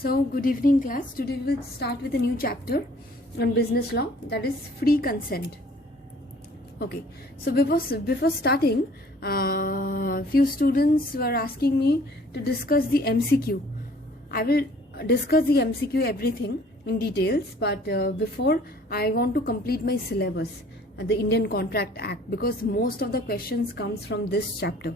So, good evening class. Today we will start with a new chapter on business law, that is free consent. Okay, so before starting, few students were asking me to discuss the MCQ. I will discuss the MCQ everything in details, but before I want to complete my syllabus, the Indian Contract Act, because most of the questions comes from this chapter.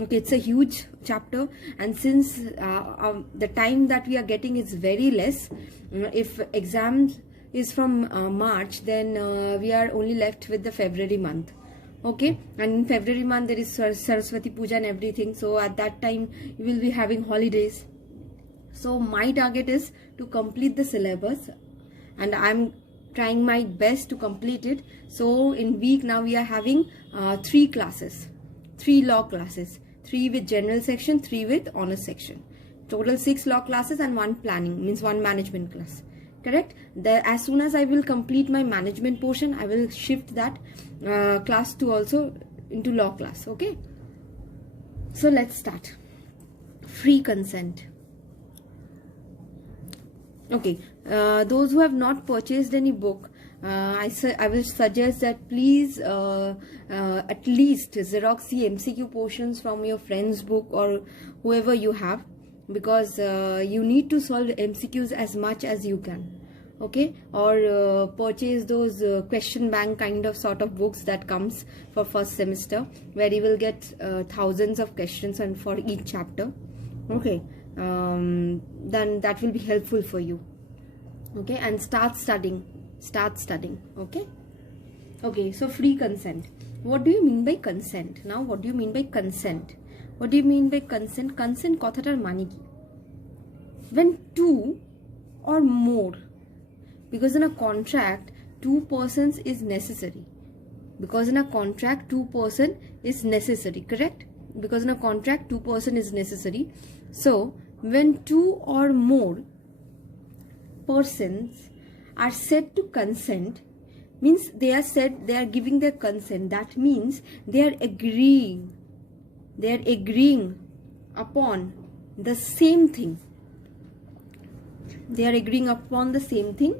Okay, it's a huge chapter, and since the time that we are getting is very less, if exams is from March, then we are only left with the February month. Okay, and in February month there is Saraswati Puja and everything, so at that time you will be having holidays. So my target is to complete the syllabus, and I'm trying my best to complete it. So in week now we are having 3 classes, 3 law classes, 3 with general section, 3 with honors section. Total 6 law classes and 1 planning, means 1 management class. Correct? As soon as I will complete my management portion, I will shift that class 2 also into law class. Okay? So let's start. Free consent. Okay, those who have not purchased any book, I will suggest that please at least Xerox the MCQ portions from your friend's book or whoever you have, because you need to solve MCQs as much as you can. Okay, or purchase those question bank kind of sort of books that comes for first semester, where you will get thousands of questions and for each chapter. Okay, then that will be helpful for you. Okay, and start studying. Okay, so free consent. What do you mean by consent? Now, what do you mean by consent? What do you mean by consent? Consent kothatar mane ki? When 2 or more, because in a contract 2 persons is necessary. Because in a contract 2 person is necessary, correct? Because in a contract 2 person is necessary. So when 2 or more persons are said to consent, means they are giving their consent. That means they are agreeing upon the same thing. They are agreeing upon the same thing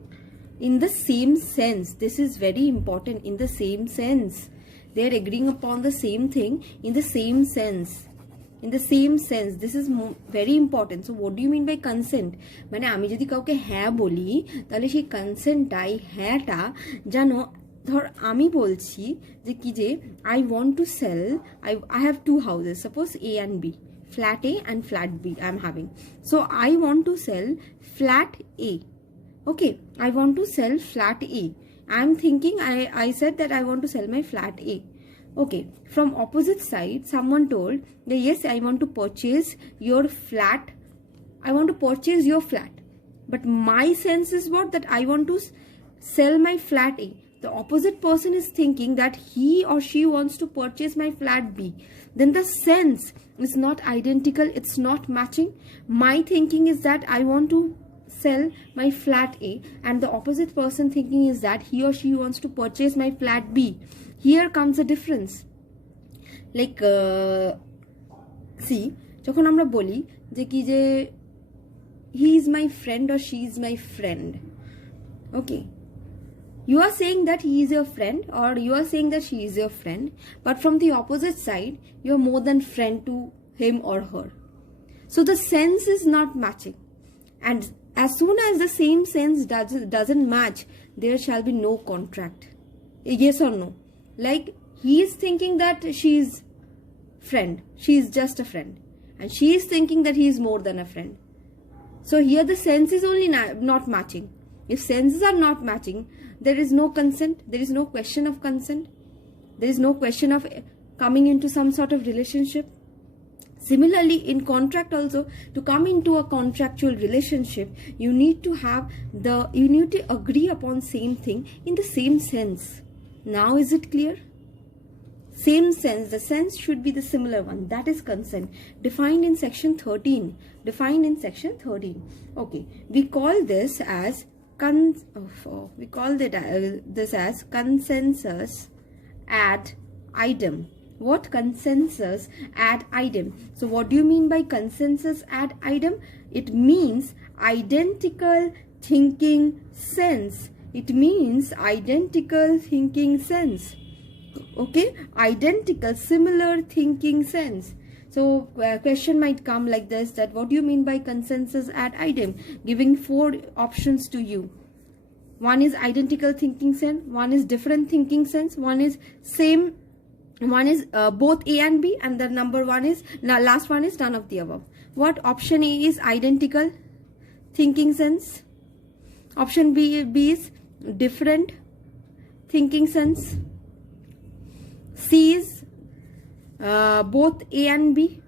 in the same sense. This is very important. In the same sense, they are agreeing upon the same thing in the same sense. In the same sense, this is very important. So what do you mean by consent? মানে আমি যদি কাউকে হ্যাঁ বলি, তাহলে সেই consent-টাই হ্যাঁটা জানো, ধর আমি বলছি যে কি যে I want to sell, I have 2 houses, suppose A and B, flat A and flat B I am having. So I want to sell flat A. Okay, I want to sell flat A. I am thinking, I said that I want to sell my flat A. Okay, from opposite side, someone told that yes, I want to purchase your flat. I want to purchase your flat. But my sense is what? That I want to sell my flat A. The opposite person is thinking that he or she wants to purchase my flat B. Then the sense is not identical. It's not matching. My thinking is that I want to sell my flat A, and the opposite person thinking is that he or she wants to purchase my flat B. Here comes a difference. Like see, যখন আমরা বলি যে কি যে he is my friend or she is my friend. Okay, you are saying that he is your friend or you are saying that she is your friend, but from the opposite side you are more than friend to him or her. So the sense is not matching, and as soon as the same sense doesn't match, there shall be no contract. Yes or no? Like he is thinking that she is friend, she is just a friend, and she is thinking that he is more than a friend. So here the sense is only not matching. If senses are not matching, there is no consent, there is no question of consent, there is no question of coming into some sort of relationship. Similarly, in contract also, to come into a contractual relationship, you need to agree upon same thing in the same sense. Now is it clear? Same sense, the sense should be the similar one. That is consent, defined in section 13. Okay, we call this as this as consensus ad idem. What? Consensus ad idem. So what do you mean by consensus ad idem? It means identical thinking sense. It means identical thinking sense. Okay, identical, similar thinking sense. So question might come like this, that what do you mean by consensus ad idem? Giving 4 options to you. One is identical thinking sense, one is different thinking sense, one is same, one is both A and B, and the last one is none of the above. What? Option A is identical thinking sense. Option B is different thinking sense. C is both A and B,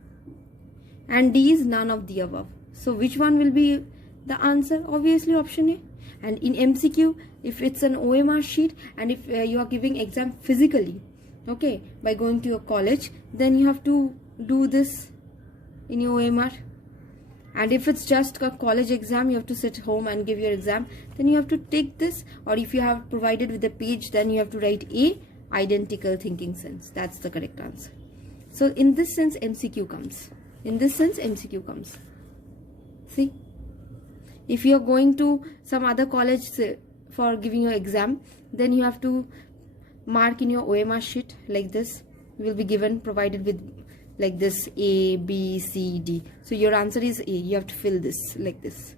and D is none of the above. So which one will be the answer? Obviously option A. And in MCQ, if it's an OMR sheet, and if you are giving exam physically, okay, by going to your college, then you have to do this in your OMR. And if it's just a college exam, you have to sit home and give your exam, then you have to take this. Or if you have provided with a page, then you have to write A, identical thinking sense. That's the correct answer. So in this sense, MCQ comes. In this sense, MCQ comes. See? If you are going to some other college for giving your exam, then you have to mark in your OMR sheet like this. You will be given, provided with like this, A, B, C, D. So your answer is A. You have to fill this like this.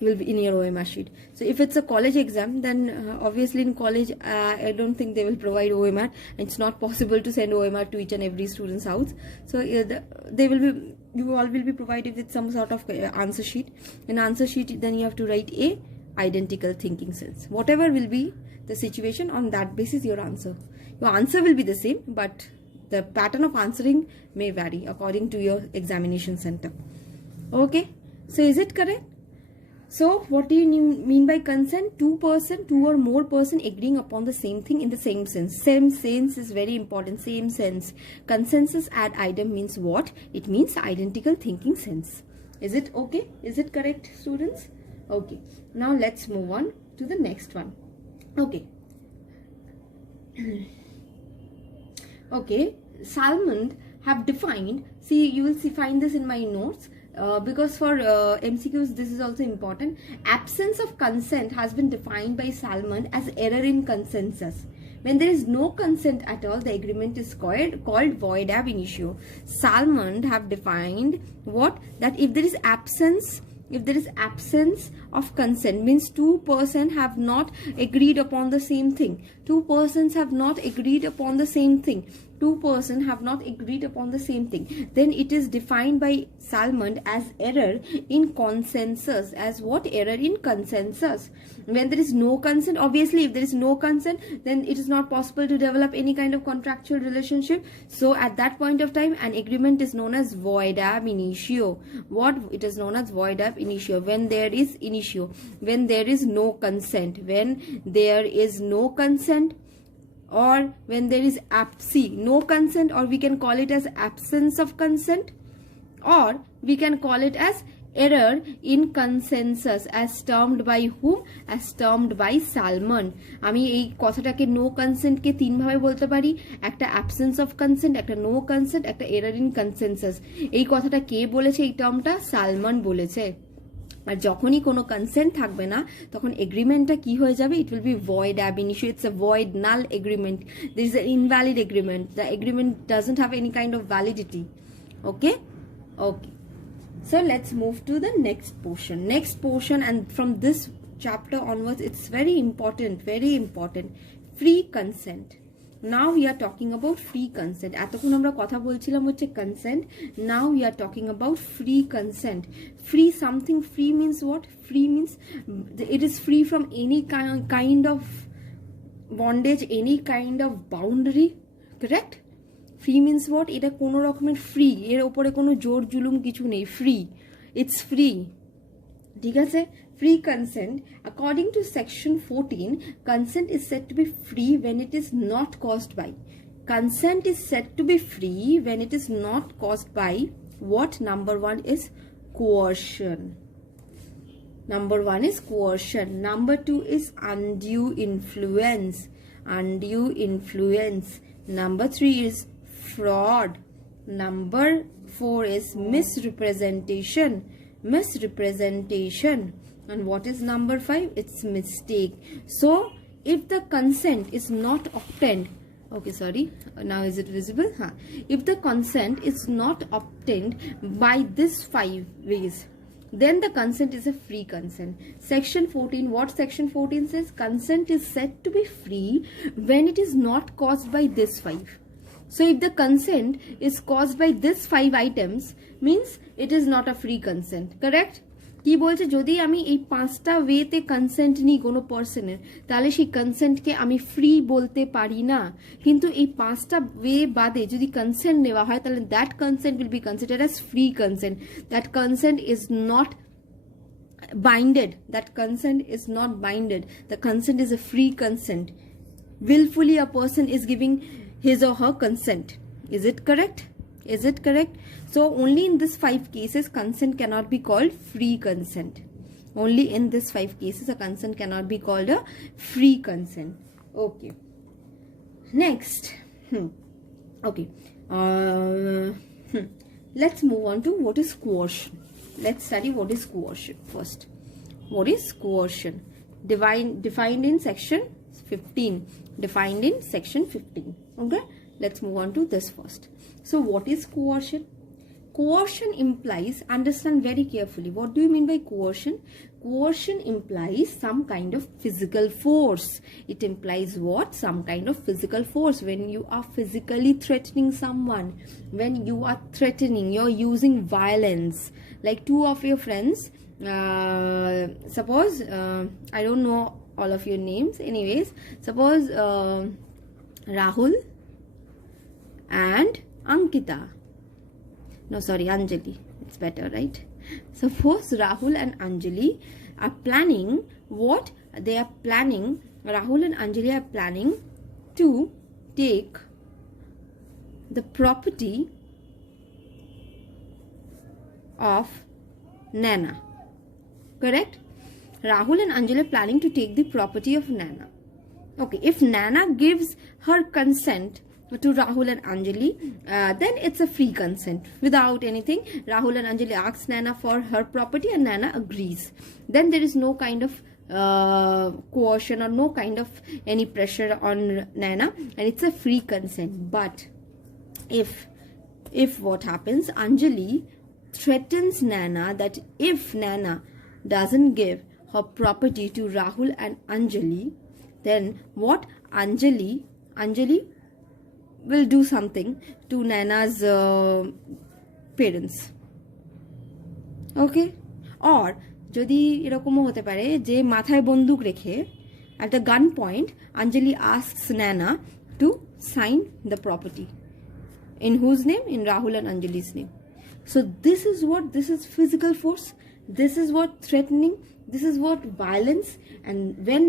You will be in your OMR sheet. So if it's a college exam, then obviously in college, I don't think they will provide OMR. It's not possible to send OMR to each and every student's house. So you all will be provided with some sort of answer sheet. In answer sheet, then you have to write A, identical thinking sense. Whatever will be the situation, on that basis your answer will be the same, but the pattern of answering may vary according to your examination center. Okay, so is it correct? So what do you mean by consent? Two or more person agreeing upon the same thing in the same sense. Same sense is very important. Same sense. Consensus ad idem means what? It means identical thinking sense. Is it okay? Is it correct, students? Okay. Now let's move on to the next one. Okay. Okay. Salmond have defined. See, you will find this in my notes. Because for MCQs this is also important. Absence of consent has been defined by Salmond as error in consensus. When there is no consent at all, the agreement is called void ab initio. Salmond have defined what? That if there is absence of consent, means two persons have not agreed upon the same thing. Two persons have not agreed upon the same thing. Then it is defined by Salmond as error in consensus. As what? Error in consensus. When there is no consent, obviously if there is no consent, then it is not possible to develop any kind of contractual relationship. So at that point of time, an agreement is known as void ab initio. What? It is known as void ab initio. When there is initio, when there is no consent, or when there is no consent, or we can call it as absence of consent, or we can call it as error in consensus, as termed by whom? As termed by Salmond. আমি এই কথাটাকে no consent কে তিন ভাবে বলতে পারি, একটা absence of consent, একটা no consent, একটা error in consensus. এই কথাটা কে বলেছে? এই টার্মটা Salmond বলেছে। আর যখনই কোনো কনসেন্ট থাকবে না, তখন এগ্রিমেন্টটা কি হয়ে যাবে? It will be void ab initio. It's a void, null agreement. This is an invalid agreement. The agreement doesn't have any kind of validity. Okay. So let's move to the next portion. And from this chapter onwards, it's very important. Free consent. Now we are talking about free consent. এতক্ষণ আমরা কথা বলছিলাম হচ্ছে consent. Now we are talking about free consent. Free something. Free means what? Free means it is free from any kind of bondage, any kind of boundary. Correct? Free means what? এটা কোনো রকমের free. এর উপরে কোনো জোর জুলুম কিছু নেই. Free. It's free. ঠিক আছে? Free consent. According to section 14, consent is said to be free when it is not caused by. Consent is said to be free when it is not caused by what? Number 1 is coercion. Number 1 is coercion. Number 2 is undue influence. Number 3 is fraud. Number 4 is misrepresentation. And what is number 5? It's mistake. So if the consent is not obtained, okay, sorry, now is it visible? If the consent is not obtained by this 5 ways, then the consent is a free consent. Section 14, what section 14 says? Consent is said to be free when it is not caused by this 5. So if the consent is caused by this 5 items, means it is not a free consent, correct? কি বলছে, যদি আমি এই 5টা ওয়েতে consent নিই কোনো পার্সনের, তাহলে সেই কনসেন্টকে আমি ফ্রি বলতে পারি না। কিন্তু এই 5টা ওয়ে বাদে যদি কনসেন্ট নেওয়া হয়, তাহলে that consent will be considered as free consent. That consent is not binded. That consent is not binded. The consent is a free consent. Willfully a person is giving his or her consent. Is it correct? Is it correct? So only in this 5 cases consent cannot be called free consent. Only in this 5 cases a consent cannot be called a free consent. Okay. Next. Okay. Let's move on to what is coercion. Let's study what is coercion first. What is coercion? Defined in section 15. Defined in section 15. Okay. Let's move on to this first. So what is coercion? Coercion implies, understand very carefully, what do you mean by coercion? Coercion implies some kind of physical force. It implies what? Some kind of physical force. When you are physically threatening someone, when you are threatening, you're using violence. Like 2 of your friends, suppose, I don't know all of your names, anyways, suppose Rahul and Ankita. No, sorry, Anjali. It's better, right? Suppose Rahul and Anjali are planning what? They are planning, Rahul and Anjali are planning to take the property of Nana. Correct? Rahul and Anjali are planning to take the property of Nana. Okay, if Nana gives her consent to Rahul and Anjali, then it's a free consent. Without anything, Rahul and Anjali asks Nana for her property and Nana agrees. Then there is no kind of coercion or no kind of any pressure on Nana, and it's a free consent. But if what happens, Anjali threatens Nana that if Nana doesn't give her property to Rahul and Anjali, then what? Anjali will do something to Nana's parents. Okay? Or যদি এরকমও হতে পারে যে মাথায় বন্দুক রেখে at a gun point Anjali asks Nana to sign the property. In whose name? In Rahul and Anjali's name. So this is what? This is physical force. This is what threatening. This is what violence. And when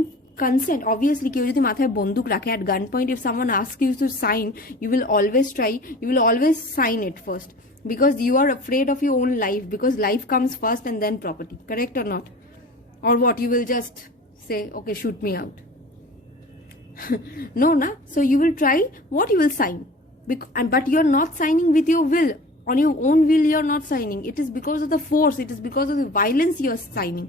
consent, obviously কেউ যদি মাথায় বন্দুক রাখে at gunpoint, if someone asks you to sign, you will always sign it first, because you are afraid of your own life, because life comes first and then property. Correct or not? Or what, you will just say, okay, shoot me out? No, na? So you will try what? You will sign, but you are not signing with your will. On your own will you are not signing. It is because of the force, it is because of the violence you are signing.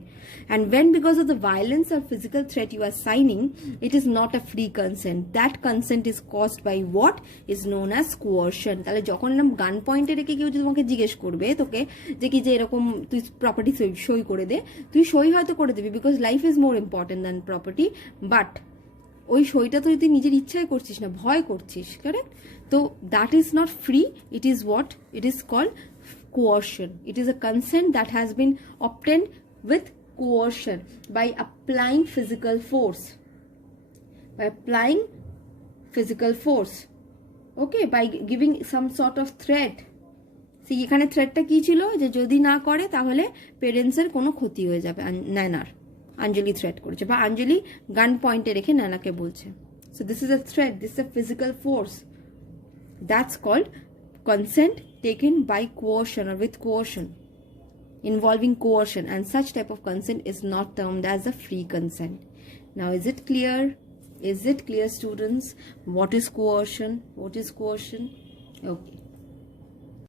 And when because of the violence or physical threat you are signing, it is not a free consent. That consent is caused by what is known as coercion. তাহলে যখন এরকম গান পয়েন্টে রেখে কেউ যদি তোমাকে জিজ্ঞেস করবে তোকে যে কি যে এরকম তুই প্রপার্টি সই করে দে, তুই সই হয়তো করে দিবি, because life is more important than property, but ওই সইটা তো তুই নিজের ইচ্ছায় করছিস না, ভয় করছিস, কারেক্ট? তো that is not free, it is what? It is called coercion. It is a consent that has been obtained with coercion by applying physical force. By applying physical force. Okay, by giving some sort of threat. See, এখানে থ্রেটটা কি ছিল? যে যদি না করে তাহলে পেরেন্টসের কোনো ক্ষতি হয়ে যাবে। নানার অঞ্জলি থ্রেট করেছে, বা অঞ্জলি গান পয়েন্টে রেখে নানাকে বলছে। So this is a threat, this is a physical force. That's called consent taken by coercion or with coercion, involving coercion, and such type of consent is not termed as a free consent. Now is it clear? Is it clear, students? What is coercion? What is coercion? Okay.